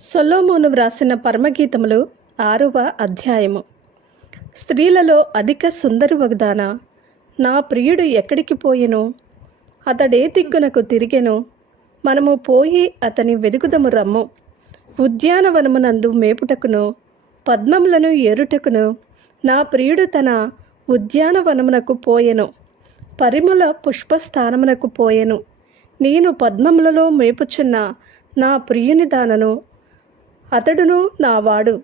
సొలోమోను వ్రాసిన పరమగీతములు ఆరవ అధ్యాయము. స్త్రీలలో అధిక సుందరి వగదాన నా ప్రియుడు ఎక్కడికి పోయెను? అతడే దిక్కునకు తిరిగెను. మనము పోయి అతని వెదుకుదము రమ్ము. ఉద్యానవనమునందు మేపుటకును పద్మములను ఏరుటకును నా ప్రియుడు తన ఉద్యానవనమునకు పోయెను. పరిమళ పుష్పస్థానమునకు పోయెను. నేను పద్మములలో మేపుచున్న నా ప్రియుని దానను అతడును నావాడు.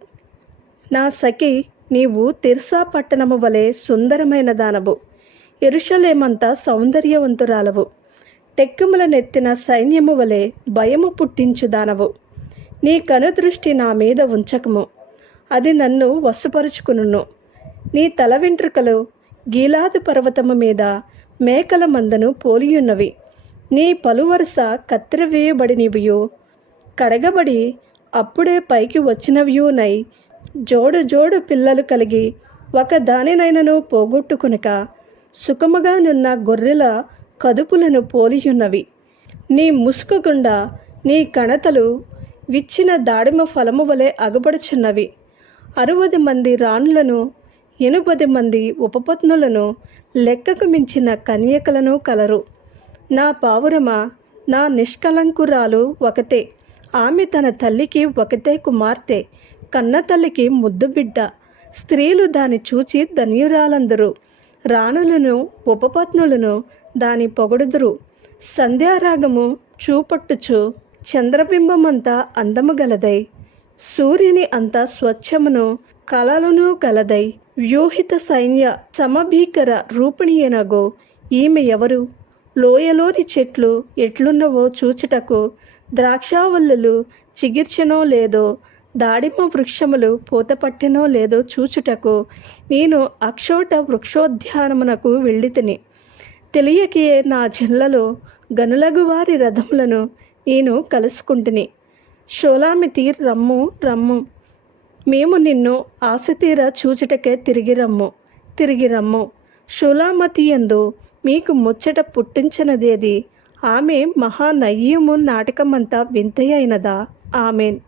నా సఖి నీవు తిర్సా పట్టణము వలె సుందరమైన దానవు. ఎరుషలేమంతా సౌందర్యవంతురాలవు. టెక్కుముల నెత్తిన సైన్యము వలె భయము పుట్టించు దానవు. నీ కనుదృష్టి నా మీద ఉంచకము. అది నన్ను వసుపరుచుకును నీ తల వెంట్రుకలు గీలాదు పర్వతము మీద మేకల మందను పోలియున్నవి. నీ పలువరుస కత్తిరవేయబడినవియు. కడగబడి అప్పుడే పైకి వచ్చినవియునై జోడు జోడు పిల్లలు కలిగి ఒక దానినైనను పోగొట్టుకునక సుఖముగా నున్న గొర్రెల కదుపులను పోలియున్నవి. నీ ముసుకు గుండా నీ కణతలు విచ్చిన దాడిమ ఫలము వలె అగబడుచున్నవి అరవది మంది రాణులను ఎనుపది మంది ఉపపత్నులను లెక్కకు మించిన కన్యకలను కలరు. నా పావురమ నా నిష్కలంకురాలు ఒకతే. ఆమె తన తల్లికి ఒకతే కుమార్తె కన్న తల్లికి ముద్దు బిడ్డ. స్త్రీలు దాని చూచి ధన్యురాలందరూ. రాణులను ఉపపత్నులను దాని పొగడుదురు. సంధ్యారాగము చూపట్టుచు చంద్రబింబమంతా అందము గలదై సూర్యుని అంత స్వచ్ఛమును కలలను గలదై. వ్యూహిత సైన్య సమభీకర రూపిణియనగో ఈమె ఎవరు? లోయలోని చెట్లు ఎట్లున్నవో చూచుటకు ద్రాక్షావల్లులు చిగిర్చెనో లేదో దాడిమ వృక్షములు పూతపట్టెనో లేదో చూచుటకు నేను అక్షోట వృక్షోద్యానమునకు వెళ్ళితిని తెలియకే నా జిల్లలో గనులగు వారి రథములను నేను కలుసుకుంటుని. షోలామితి రమ్ము రమ్ము. మేము నిన్ను ఆశతీర చూచుటకే తిరిగి రమ్ము తిరిగి రమ్ము. షులామతి ఎందు మీకు ముచ్చట పుట్టించినదేది. ఆమె మహానయ్యము నాటకమంతా వింతయైనదా? ఆమెన్.